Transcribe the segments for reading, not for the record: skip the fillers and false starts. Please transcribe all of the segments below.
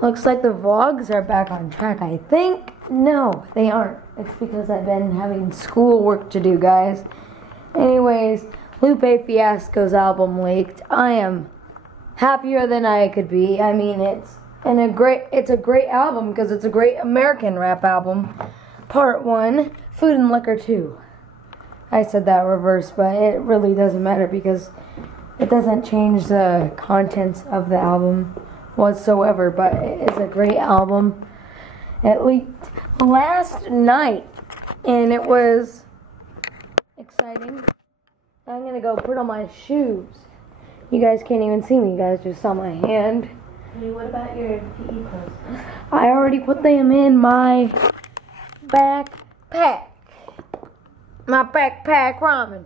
Looks like the vlogs are back on track, I think. No, they aren't. It's because I've been having school work to do, guys. Anyways, Lupe Fiasco's album leaked. I am happier than I could be. I mean, it's a great album because it's a great American rap album. Part 1, Food and Liquor 2. I said that reverse, but it really doesn't matter because it doesn't change the contents of the album whatsoever, but it is a great album. It leaked last night, and it was exciting. I'm gonna go put on my shoes. You guys can't even see me, you guys just saw my hand. Hey, what about your PE clothes? I already put them in my backpack. My backpack ramen.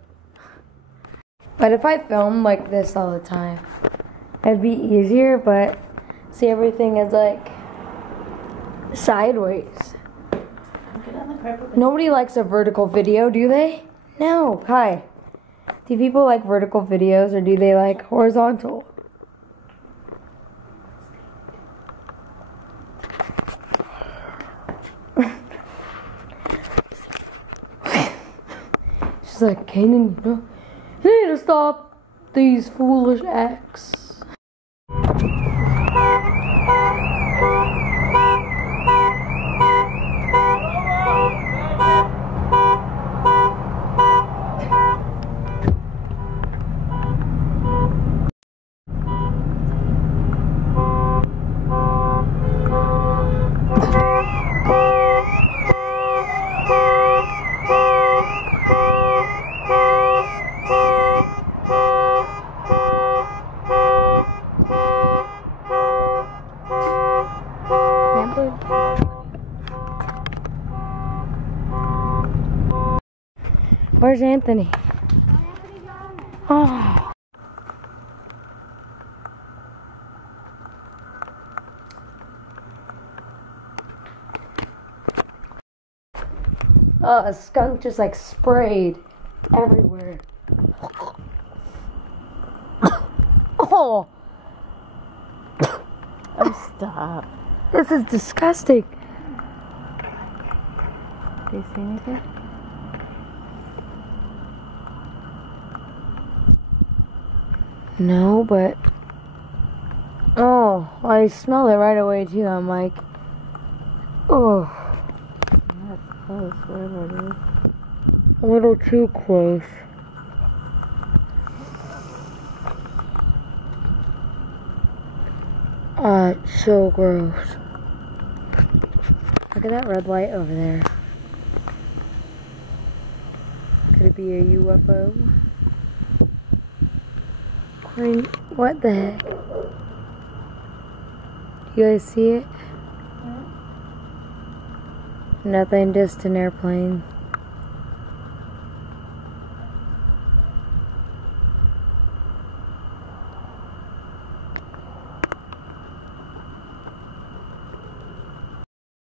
But if I filmed like this all the time, it'd be easier, but see, everything is like sideways. Nobody likes a vertical video, do they? No. Hi. Do people like vertical videos or do they like horizontal? She's like, Kanan, you need to stop these foolish acts. Where's Anthony? Oh. A skunk just like sprayed everywhere. Oh. Oh, stop. This is disgusting. Do you see anything? No, but oh, I smell it right away too. I'm like, oh, That's close, wherever it is. a little too close. It's so gross. Look at that red light over there. Could it be a UFO? What the heck? You guys see it? Nothing, just an airplane.